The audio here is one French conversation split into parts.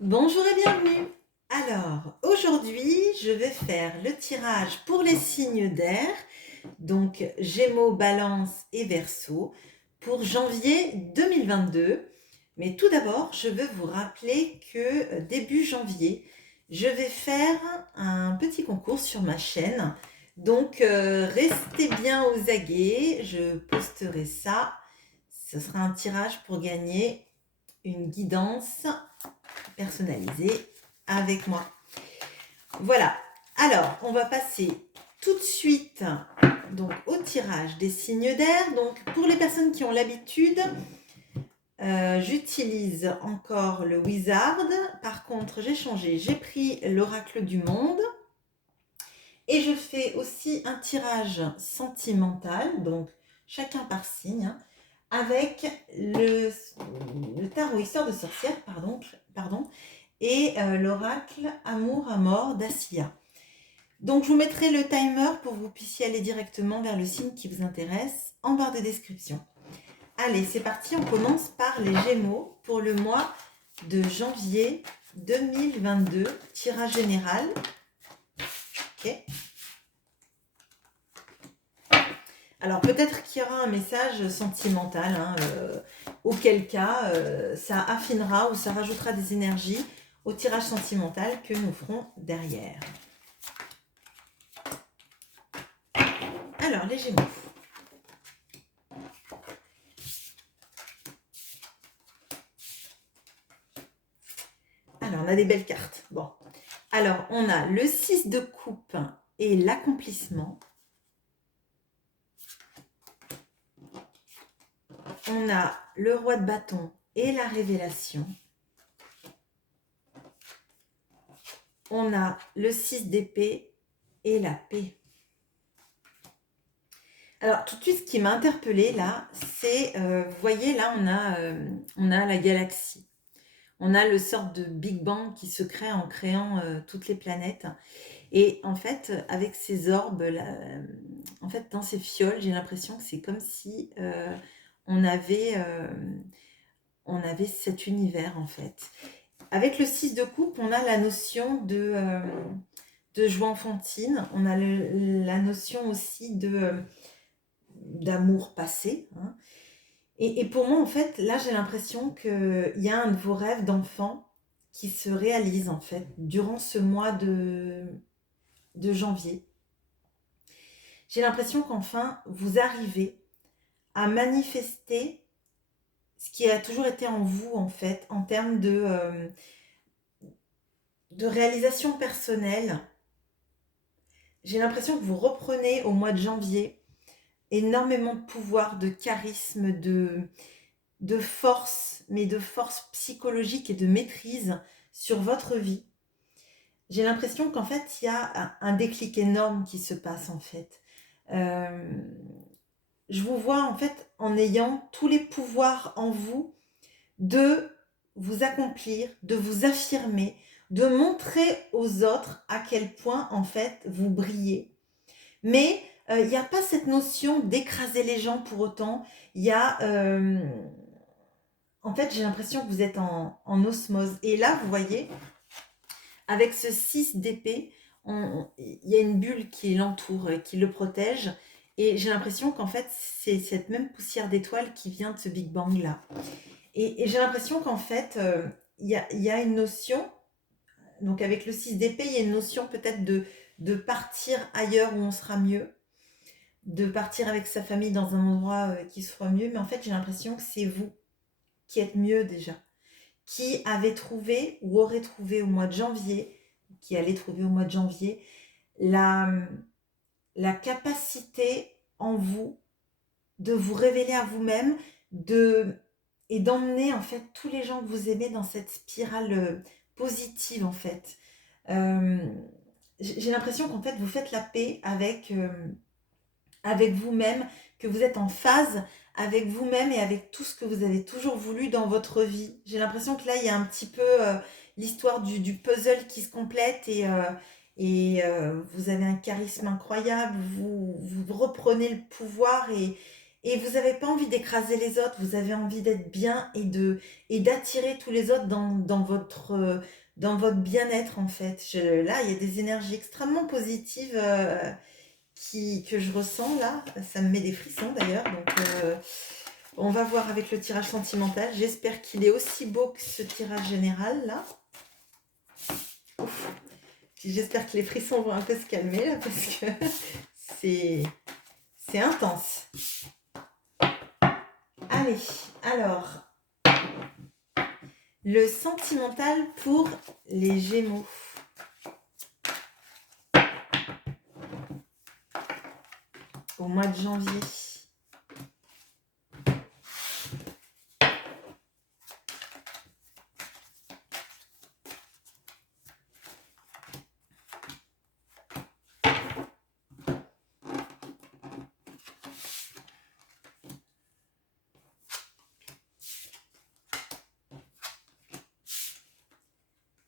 Bonjour et bienvenue. Alors, aujourd'hui, je vais faire le tirage pour les signes d'air, donc Gémeaux, Balance et Verseau, pour janvier 2022. Mais tout d'abord, je veux vous rappeler que début janvier, je vais faire un petit concours sur ma chaîne. Donc, restez bien aux aguets, je posterai ça. Ce sera un tirage pour gagner une guidance personnalisée avec moi. Voilà. Alors, on va passer tout de suite donc au tirage des signes d'air. Donc, pour les personnes qui ont l'habitude, j'utilise encore le Wizard. Par contre, j'ai changé. J'ai pris l'oracle du monde. Et je fais aussi un tirage sentimental, donc chacun par signe, hein, avec le tarot Histoire de sorcière, pardon, et l'oracle Amour à mort d'Assia. Donc je vous mettrai le timer pour que vous puissiez aller directement vers le signe qui vous intéresse en barre de description. Allez, c'est parti, on commence par les Gémeaux pour le mois de janvier 2022, tirage général. Ok. Alors peut-être qu'il y aura un message sentimental, hein, auquel cas ça affinera ou ça rajoutera des énergies au tirage sentimental que nous ferons derrière. Alors les Gémeaux. Alors on a des belles cartes. Bon. Alors on a le 6 de coupe et l'accomplissement. On a le roi de bâton et la révélation. On a le 6 d'épée et la paix. Alors tout de suite, ce qui m'a interpellée là, c'est, vous voyez là, on a la galaxie. On a le sort de Big Bang qui se crée en créant toutes les planètes. Et en fait, avec ces orbes, là, en fait, dans ces fioles, j'ai l'impression que c'est comme si on avait, euh, on avait cet univers en fait. Avec le 6 de coupe, on a la notion de joie enfantine. On a la notion aussi d'amour passé, hein. Et pour moi, en fait, là, j'ai l'impression qu'il y a un de vos rêves d'enfant qui se réalise, en fait, durant ce mois de janvier. J'ai l'impression qu'enfin, vous arrivez à manifester ce qui a toujours été en vous, en fait, en termes de réalisation personnelle. J'ai l'impression que vous reprenez au mois de janvier énormément de pouvoir, de charisme, de force, mais de force psychologique et de maîtrise sur votre vie. J'ai l'impression qu'en fait, il y a un déclic énorme qui se passe en fait. Euh, je vous vois en fait en ayant tous les pouvoirs en vous de vous accomplir, de vous affirmer, de montrer aux autres à quel point en fait vous brillez. Mais il n'y a pas cette notion d'écraser les gens pour autant. Il y a en fait, j'ai l'impression que vous êtes en osmose. Et là, vous voyez, avec ce 6 d'épée, il y a une bulle qui l'entoure, qui le protège. Et j'ai l'impression qu'en fait, c'est cette même poussière d'étoile qui vient de ce Big Bang-là. Et j'ai l'impression qu'en fait, il y a une notion, donc avec le 6 d'épée, il y a une notion peut-être de partir ailleurs où on sera mieux, de partir avec sa famille dans un endroit qui sera mieux. Mais en fait, j'ai l'impression que c'est vous qui êtes mieux déjà, qui avait trouvé ou aurait trouvé au mois de janvier, qui allait trouver au mois de janvier, la, la capacité en vous de vous révéler à vous-même et d'emmener en fait tous les gens que vous aimez dans cette spirale positive en fait. Euh, j'ai l'impression qu'en fait vous faites la paix avec vous-même, que vous êtes en phase avec vous-même et avec tout ce que vous avez toujours voulu dans votre vie. J'ai l'impression que là, il y a un petit peu l'histoire du puzzle qui se complète et vous avez un charisme incroyable, vous reprenez le pouvoir et vous n'avez pas envie d'écraser les autres, vous avez envie d'être bien et d'attirer tous les autres dans votre bien-être en fait. Là, il y a des énergies extrêmement positives que je ressens là. Ça me met des frissons d'ailleurs. Donc, on va voir avec le tirage sentimental. J'espère qu'il est aussi beau que ce tirage général là. Ouf. J'espère que les frissons vont un peu se calmer là parce que c'est intense. Allez, alors, le sentimental pour les Gémeaux. Au mois de janvier.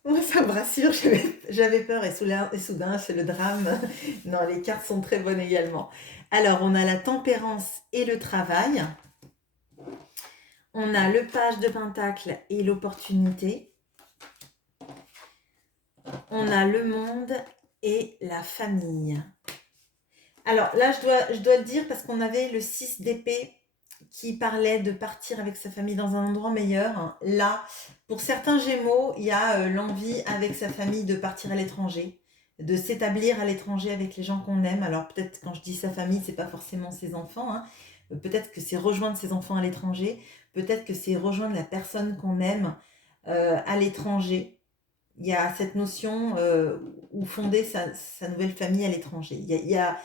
Moi, ça me rassure, j'avais peur et soudain, c'est le drame. Non, les cartes sont très bonnes également. Alors, on a la tempérance et le travail. On a le page de pentacle et l'opportunité. On a le monde et la famille. Alors là, je dois le dire parce qu'on avait le 6 d'épée qui parlait de partir avec sa famille dans un endroit meilleur. Là, pour certains Gémeaux, il y a l'envie avec sa famille de partir à l'étranger, de s'établir à l'étranger avec les gens qu'on aime. Alors peut-être quand je dis sa famille, c'est pas forcément ses enfants, hein. Peut-être que c'est rejoindre ses enfants à l'étranger, peut-être que c'est rejoindre la personne qu'on aime à l'étranger. Il y a cette notion ou fonder sa nouvelle famille à l'étranger. Il y a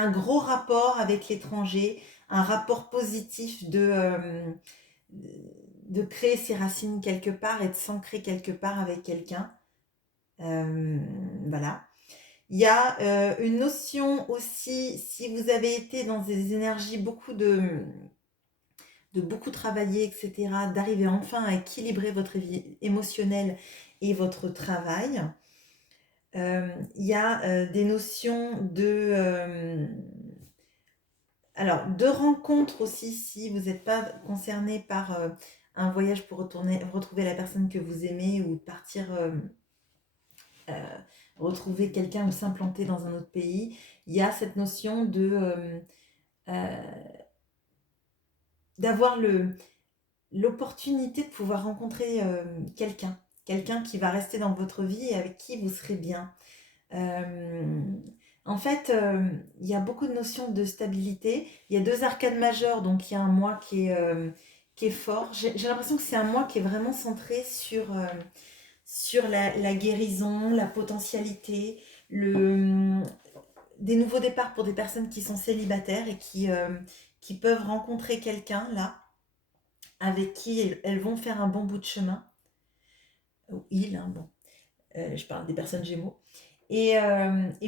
un gros rapport avec l'étranger, un rapport positif de créer ses racines quelque part et de s'ancrer quelque part avec quelqu'un. Voilà. Il y a une notion aussi, si vous avez été dans des énergies de beaucoup travailler, etc., d'arriver enfin à équilibrer votre vie émotionnelle et votre travail. Il y a des notions alors, de rencontres aussi, si vous n'êtes pas concerné par un voyage pour retrouver la personne que vous aimez ou partir retrouver quelqu'un ou s'implanter dans un autre pays, il y a cette notion d'avoir l'opportunité de pouvoir rencontrer quelqu'un qui va rester dans votre vie et avec qui vous serez bien. En fait, il y a beaucoup de notions de stabilité. Il y a 2 arcades majeures, donc il y a un mois qui est fort. J'ai l'impression que c'est un mois qui est vraiment centré sur la guérison, la potentialité, des nouveaux départs pour des personnes qui sont célibataires et qui peuvent rencontrer quelqu'un là, avec qui elles vont faire un bon bout de chemin. Ou il, hein, bon. Je parle des personnes Gémeaux. Et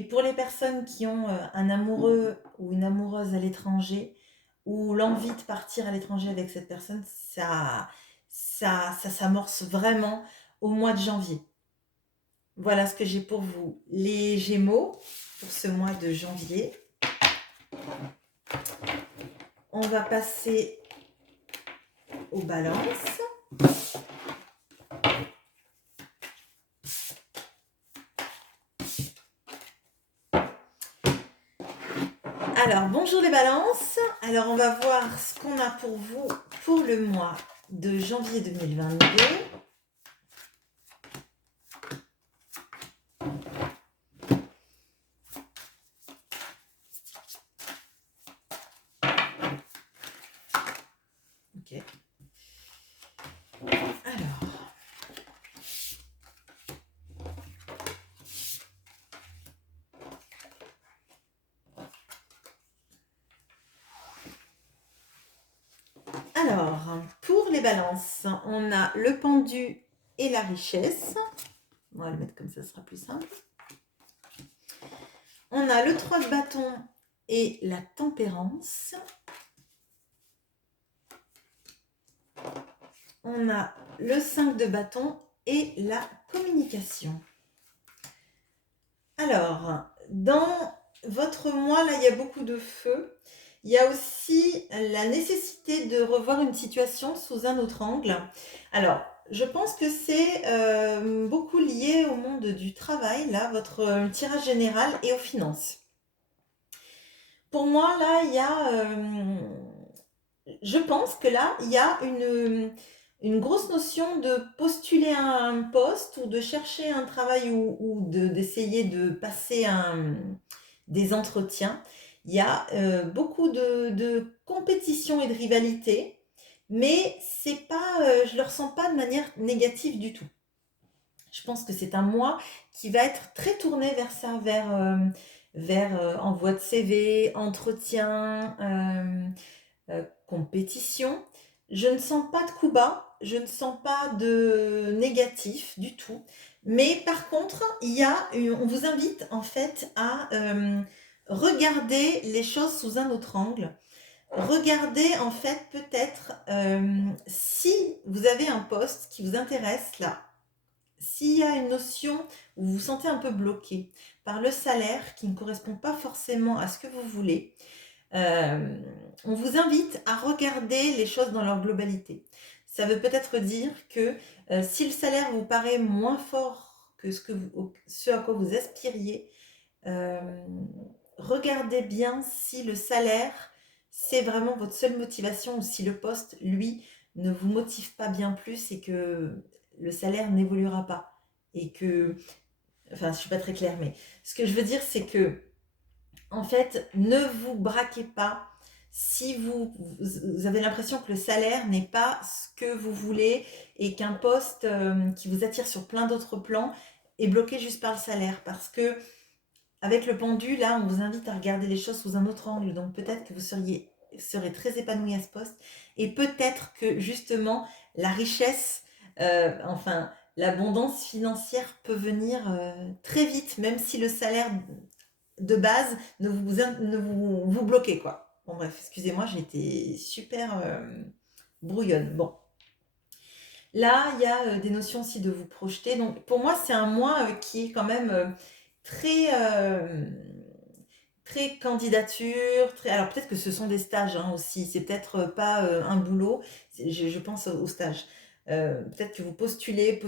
pour les personnes qui ont un amoureux ou une amoureuse à l'étranger, ou l'envie de partir à l'étranger avec cette personne, ça s'amorce vraiment au mois de janvier. Voilà ce que j'ai pour vous, les Gémeaux, pour ce mois de janvier. On va passer aux balances. Alors, bonjour les balances. Alors, on va voir ce qu'on a pour vous pour le mois de janvier 2022. Ok. Alors, pour les balances, on a le pendu et la richesse. On va le mettre comme ça, ce sera plus simple. On a le 3 de bâton et la tempérance. On a le 5 de bâton et la communication. Alors, dans votre mois, là, il y a beaucoup de feu. Il y a aussi la nécessité de revoir une situation sous un autre angle. Alors, je pense que c'est beaucoup lié au monde du travail, là, votre tirage général et aux finances. Pour moi, là, il y a, je pense que là, il y a une grosse notion de postuler à un poste ou de chercher un travail d'essayer de passer des entretiens. Il y a beaucoup de compétition et de rivalité, mais c'est pas, je ne le ressens pas de manière négative du tout. Je pense que c'est un mois qui va être très tourné vers ça, vers envoi de CV, entretien, compétition. Je ne sens pas de coup bas, je ne sens pas de négatif du tout. Mais par contre, on vous invite en fait à regarder les choses sous un autre angle. Regardez en fait peut-être si vous avez un poste qui vous intéresse là, s'il y a une notion où vous vous sentez un peu bloqué par le salaire qui ne correspond pas forcément à ce que vous voulez, euh, on vous invite à regarder les choses dans leur globalité. Ça veut peut-être dire que si le salaire vous paraît moins fort que ce à quoi vous aspiriez, euh, regardez bien si le salaire, c'est vraiment votre seule motivation ou si le poste, lui, ne vous motive pas bien plus et que le salaire n'évoluera pas. Et que, enfin, je suis pas très claire, mais ce que je veux dire, c'est que en fait, ne vous braquez pas si vous avez l'impression que le salaire n'est pas ce que vous voulez et qu'un poste qui vous attire sur plein d'autres plans est bloqué juste par le salaire. Parce que avec le pendu, là, on vous invite à regarder les choses sous un autre angle. Donc peut-être que serez très épanoui à ce poste et peut-être que justement la richesse, enfin l'abondance financière peut venir très vite, même si le salaire de base ne vous bloquez quoi. Bon bref, excusez-moi, j'ai été super brouillonne. Bon, là il y a des notions aussi de vous projeter. Donc pour moi c'est un mois qui est quand même très très candidature. Alors peut-être que ce sont des stages hein, aussi. C'est peut-être pas un boulot. Je pense au stage. Peut-être que vous postulez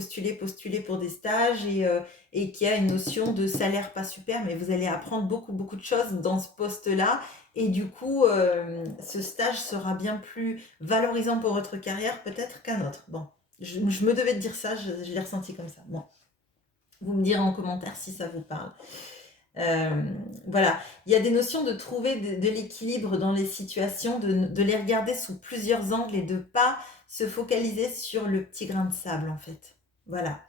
pour des stages et qu'il y a une notion de salaire pas super, mais vous allez apprendre beaucoup, beaucoup de choses dans ce poste-là. Et du coup, ce stage sera bien plus valorisant pour votre carrière peut-être qu'un autre. Bon, je me devais de dire ça, je l'ai ressenti comme ça. Bon, vous me direz en commentaire si ça vous parle. Euh, voilà, il y a des notions de trouver de l'équilibre dans les situations, de les regarder sous plusieurs angles et de ne pas se focaliser sur le petit grain de sable en fait. Voilà.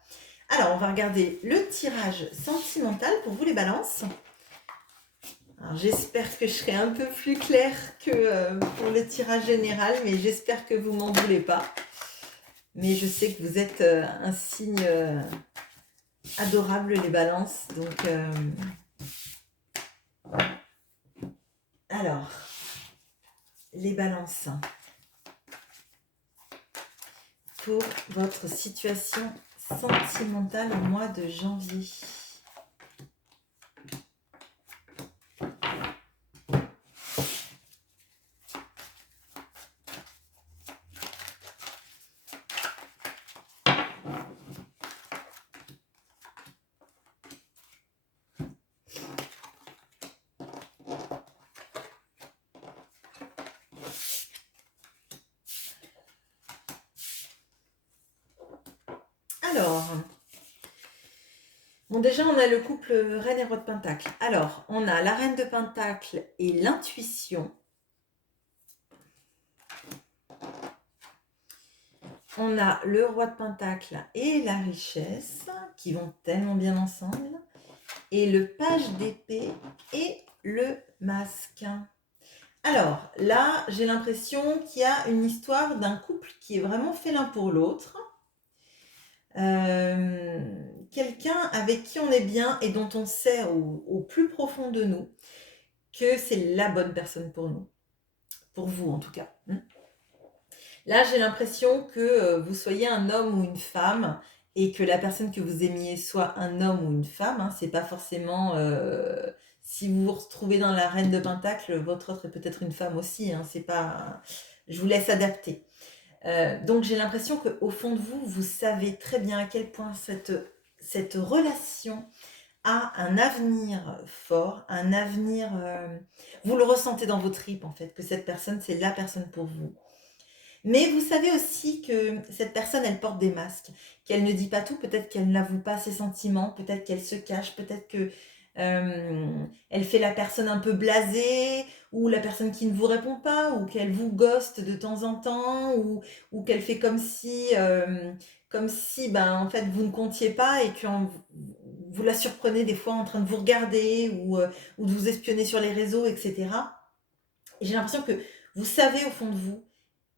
Alors, on va regarder le tirage sentimental pour vous les balances. Alors, j'espère que je serai un peu plus claire que pour le tirage général, mais j'espère que vous m'en voulez pas. Mais je sais que vous êtes un signe adorable les balances, donc... Alors, les balances pour votre situation sentimentale au mois de janvier. Alors, bon déjà on a le couple Reine et Roi de Pentacle. Alors, on a la Reine de Pentacle et l'intuition. On a le Roi de Pentacle et la richesse qui vont tellement bien ensemble. Et le Page d'épée et le Masque. Alors là, j'ai l'impression qu'il y a une histoire d'un couple qui est vraiment fait l'un pour l'autre. Quelqu'un avec qui on est bien et dont on sait au plus profond de nous que c'est la bonne personne pour nous. Pour vous en tout cas. Là, j'ai l'impression que vous soyez un homme ou une femme et que la personne que vous aimiez soit un homme ou une femme. C'est pas forcément si vous vous retrouvez dans la reine de Pentacle, votre autre est peut-être une femme aussi, hein, c'est pas... Je vous laisse adapter. Donc j'ai l'impression qu'au fond de vous, vous savez très bien à quel point cette relation a un avenir fort, un avenir... vous le ressentez dans vos tripes en fait, que cette personne, c'est la personne pour vous. Mais vous savez aussi que cette personne, elle porte des masques, qu'elle ne dit pas tout, peut-être qu'elle n'avoue pas ses sentiments, peut-être qu'elle se cache, peut-être que elle fait la personne un peu blasée, ou la personne qui ne vous répond pas, ou qu'elle vous ghoste de temps en temps, ou qu'elle fait comme si ben, en fait, vous ne comptiez pas et que vous la surprenez des fois en train de vous regarder ou de vous espionner sur les réseaux, etc. Et j'ai l'impression que vous savez au fond de vous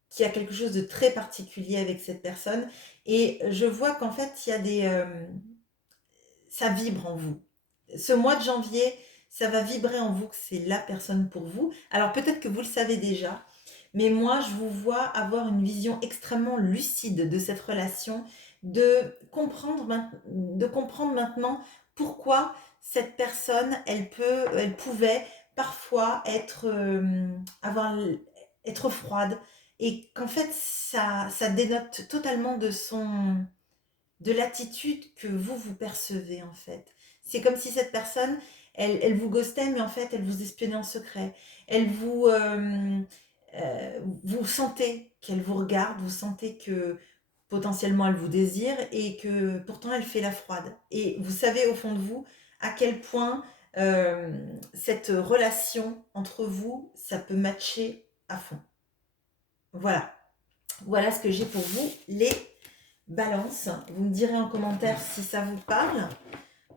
qu'il y a quelque chose de très particulier avec cette personne. Et je vois qu'en fait, il y a ça vibre en vous. Ce mois de janvier, ça va vibrer en vous que c'est la personne pour vous. Alors peut-être que vous le savez déjà, mais moi, je vous vois avoir une vision extrêmement lucide de cette relation, de comprendre maintenant pourquoi cette personne, elle pouvait parfois être froide, et qu'en fait, ça dénote totalement de l'attitude que vous percevez en fait. C'est comme si cette personne, elle vous ghostait, mais en fait, elle vous espionnait en secret. Vous sentez qu'elle vous regarde, vous sentez que potentiellement elle vous désire et que pourtant elle fait la froide. Et vous savez au fond de vous à quel point cette relation entre vous, ça peut matcher à fond. Voilà. Voilà ce que j'ai pour vous, les Balance. Vous me direz en commentaire si ça vous parle.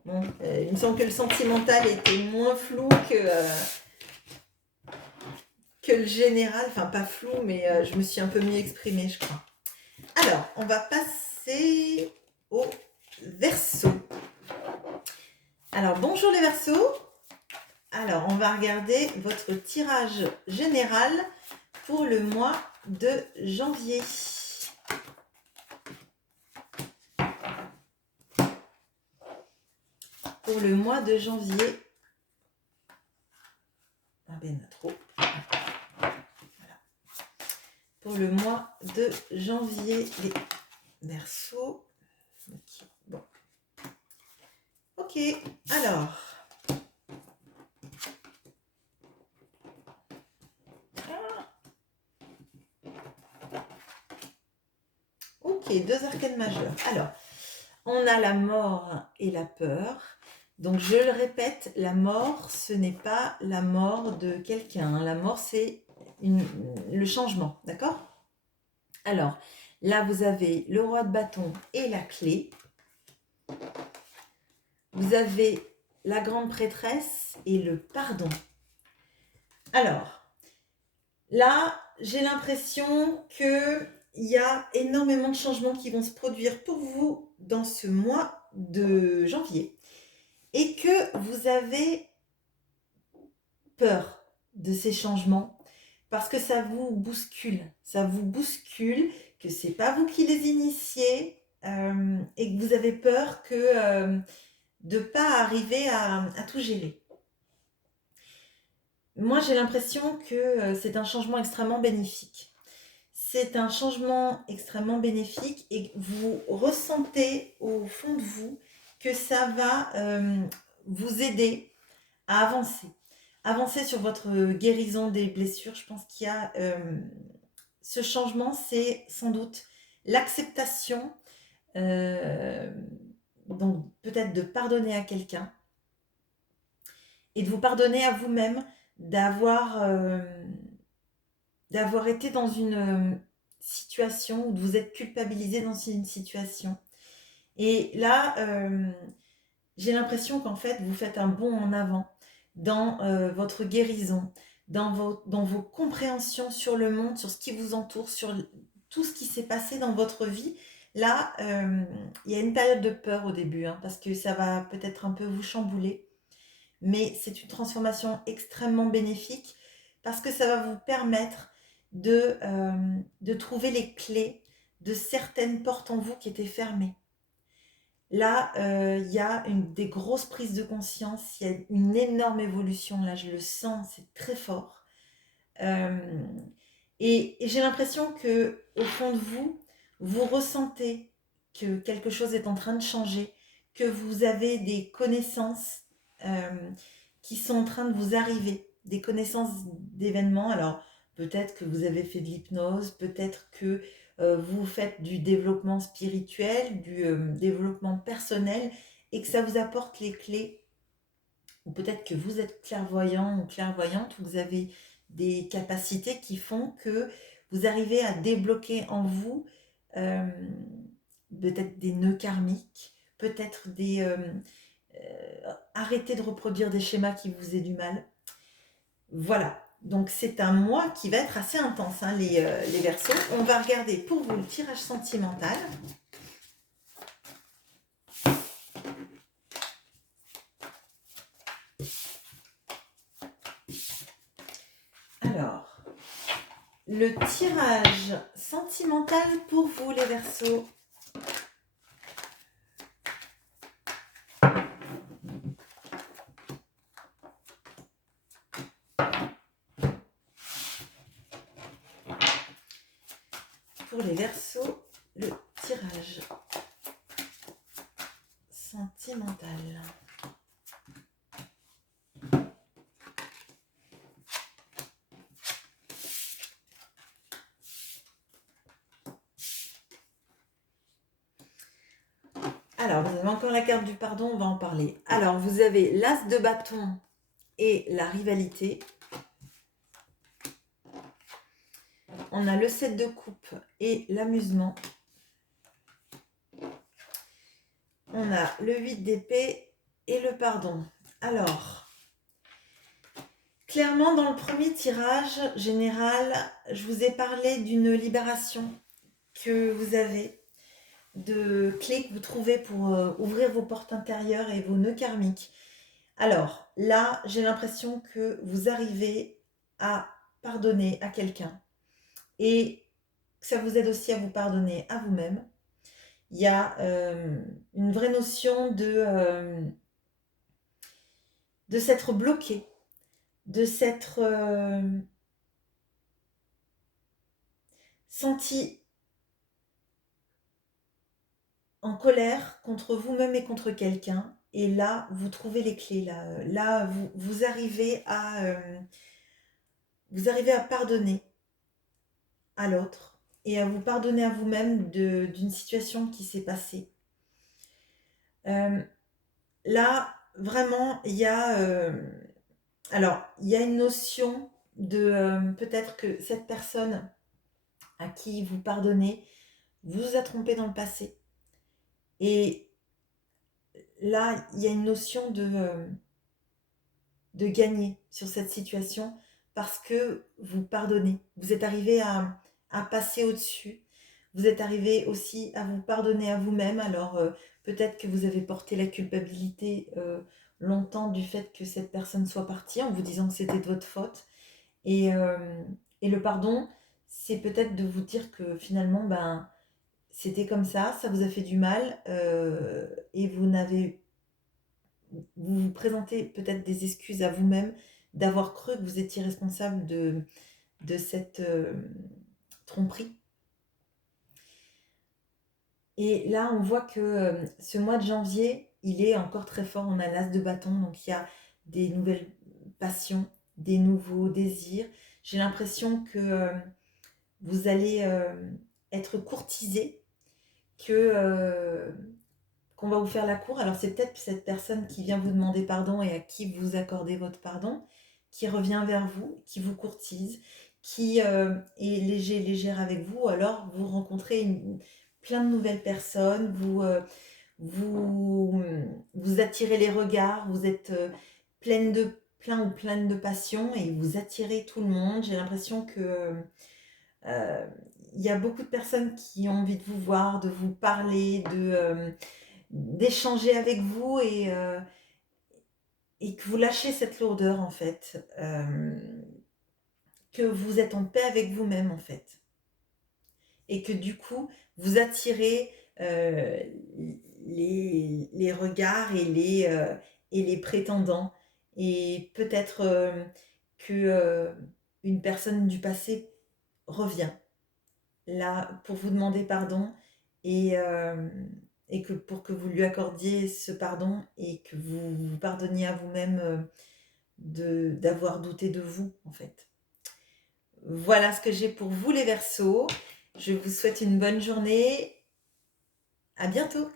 Bon, il me semble que le sentimental était moins flou que le général. Enfin, pas flou, mais je me suis un peu mieux exprimée, je crois. Alors, on va passer au Verseau. Alors, bonjour les Verseaux. Alors, on va regarder votre tirage général pour le mois de janvier. Pour le mois de janvier. Ah ben, il y en a trop. Voilà. Pour le mois de janvier, les Verseaux. Okay. Bon. Ok, alors. Ok, deux arcanes majeures. Alors, on a la mort et la peur. Donc, je le répète, la mort, ce n'est pas la mort de quelqu'un. La mort, c'est le changement, d'accord? Alors, là, vous avez le roi de bâton et la clé. Vous avez la grande prêtresse et le pardon. Alors, là, j'ai l'impression qu'il y a énormément de changements qui vont se produire pour vous dans ce mois de janvier et que vous avez peur de ces changements parce que ça vous bouscule, que c'est pas vous qui les initiez et que vous avez peur de pas arriver à tout gérer. Moi, j'ai l'impression que c'est un changement extrêmement bénéfique. C'est un changement extrêmement bénéfique et vous ressentez au fond de vous que ça va vous aider à avancer. Avancer sur votre guérison des blessures. Je pense qu'il y a ce changement, c'est sans doute l'acceptation, donc peut-être de pardonner à quelqu'un et de vous pardonner à vous-même d'avoir été dans une situation où vous êtes culpabilisé dans une situation. Et là, j'ai l'impression qu'en fait, vous faites un bond en avant dans votre guérison, dans vos compréhensions sur le monde, sur ce qui vous entoure, sur tout ce qui s'est passé dans votre vie. Là, il y a une période de peur au début, hein, parce que ça va peut-être un peu vous chambouler. Mais c'est une transformation extrêmement bénéfique parce que ça va vous permettre de trouver les clés de certaines portes en vous qui étaient fermées. Là, il y a des grosses prises de conscience, il y a une énorme évolution, là, je le sens, c'est très fort. Euh, et j'ai l'impression que au fond de vous, vous ressentez que quelque chose est en train de changer, que vous avez des connaissances euh, qui sont en train de vous arriver, des connaissances d'événements. Alors peut-être que vous avez fait de l'hypnose, peut-être que vous faites du développement spirituel, du développement personnel, et que ça vous apporte les clés, ou peut-être que vous êtes clairvoyant ou clairvoyante, ou vous avez des capacités qui font que vous arrivez à débloquer en vous euh, peut-être des nœuds karmiques, peut-être arrêter de reproduire des schémas qui vous aient du mal. Voilà. Donc c'est un mois qui va être assez intense, hein, les Verseaux. On va regarder pour vous le tirage sentimental. Alors, le tirage sentimental pour vous, les Verseaux. Pour les Verseaux, le tirage sentimental. Alors, vous avez encore la carte du pardon, on va en parler. Alors, vous avez l'as de bâton et la rivalité. On a le 7 de coupe et l'amusement. On a le 8 d'épée et le pardon. Alors, clairement, dans le premier tirage général, je vous ai parlé d'une libération que vous avez, de clés que vous trouvez pour ouvrir vos portes intérieures et vos nœuds karmiques. Alors, là, j'ai l'impression que vous arrivez à pardonner à quelqu'un et que ça vous aide aussi à vous pardonner à vous-même. Il y a une vraie notion de s'être bloqué, de s'être senti en colère contre vous-même et contre quelqu'un. Et là, vous trouvez les clés. Là vous arrivez vous arrivez à pardonner à l'autre et à vous pardonner à vous-même d'une situation qui s'est passée. Là, vraiment, il y a alors, il y a une notion de peut-être que cette personne à qui vous pardonnez vous a trompé dans le passé. Et là, il y a une notion de gagner sur cette situation parce que vous pardonnez. Vous êtes arrivé à passer au-dessus. Vous êtes arrivé aussi à vous pardonner à vous-même. Alors, peut-être que vous avez porté la culpabilité longtemps du fait que cette personne soit partie en vous disant que c'était de votre faute. Et le pardon, c'est peut-être de vous dire que finalement, ben, c'était comme ça vous a fait du mal, et vous vous présentez peut-être des excuses à vous-même d'avoir cru que vous étiez responsable de cette tromperie. Et là, on voit que ce mois de janvier, il est encore très fort. On a l'as de bâton, donc il y a des nouvelles passions, des nouveaux désirs. J'ai l'impression que vous allez être courtisé, qu'on va vous faire la cour. Alors c'est peut-être cette personne qui vient vous demander pardon et à qui vous accordez votre pardon, qui revient vers vous, qui vous courtise, qui est léger, légère avec vous. Alors vous rencontrez plein de nouvelles personnes, vous, vous attirez les regards, vous êtes pleine de passion et vous attirez tout le monde. J'ai l'impression que euh, il y a beaucoup de personnes qui ont envie de vous voir, de vous parler, d'échanger avec vous et que vous lâchez cette lourdeur en fait, que vous êtes en paix avec vous-même en fait, et que du coup vous attirez les regards et les prétendants. Et peut-être que une personne du passé revient là pour vous demander pardon et, euh, et que pour que vous lui accordiez ce pardon et que vous vous pardonniez à vous-même d'avoir douté de vous en fait. Voilà ce que j'ai pour vous les Verseaux. Je vous souhaite une bonne journée. À bientôt.